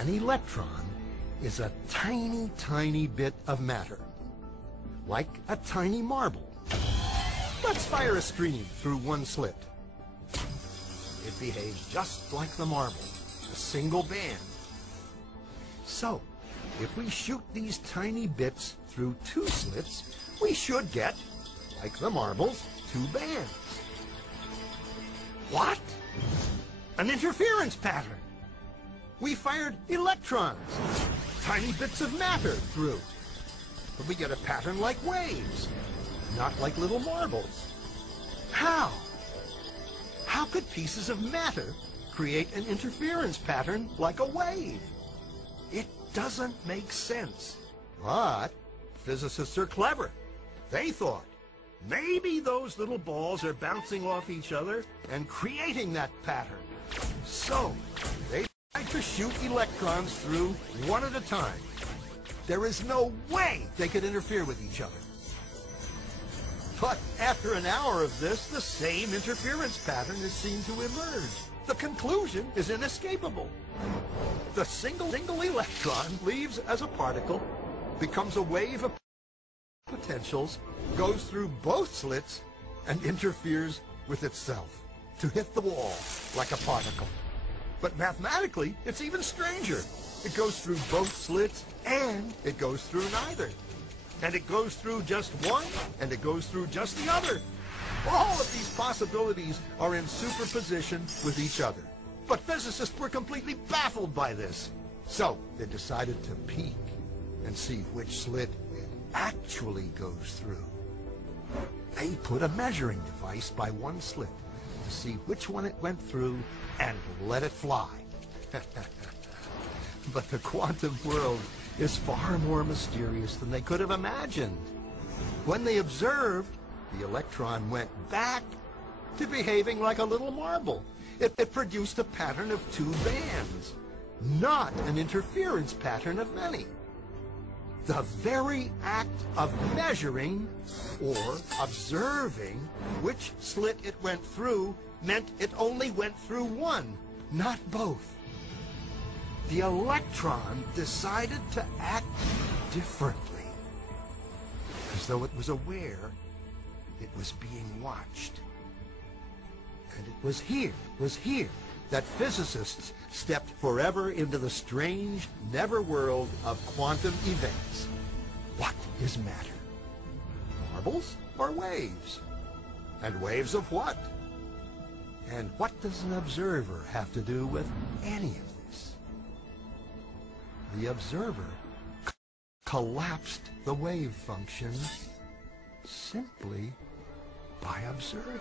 An electron is a tiny, tiny bit of matter, like a tiny marble. Let's fire a stream through one slit. It behaves just like the marble, a single band. So, if we shoot these tiny bits through two slits, we should get, like the marbles, two bands. What? An interference pattern. We fired electrons, tiny bits of matter through. But we get a pattern like waves, not like little marbles. How? How could pieces of matter create an interference pattern like a wave? It doesn't make sense. But physicists are clever. They thought, maybe those little balls are bouncing off each other and creating that pattern. So, they tried to shoot electrons through one at a time. There is no way they could interfere with each other. But after an hour of this, the same interference pattern is seen to emerge. The conclusion is inescapable. The single electron leaves as a particle, becomes a wave of potentials, goes through both slits, and interferes with itself to hit the wall like a particle. But mathematically, it's even stranger. It goes through both slits, and it goes through neither. And it goes through just one, and it goes through just the other. All of these possibilities are in superposition with each other. But physicists were completely baffled by this. So they decided to peek and see which slit it actually goes through. They put a measuring device by one slit to see which one it went through and let it fly. But the quantum world is far more mysterious than they could have imagined. When they observed, the electron went back to behaving like a little marble. It produced a pattern of two bands, not an interference pattern of many. The very act of measuring or observing which slit it went through meant it only went through one, not both. The electron decided to act differently, as though it was aware it was being watched. And it was here that physicists stepped forever into the strange, never-world of quantum events. What is matter? Marbles or waves? And waves of what? And what does an observer have to do with any of this? The observer collapsed the wave function simply by observing.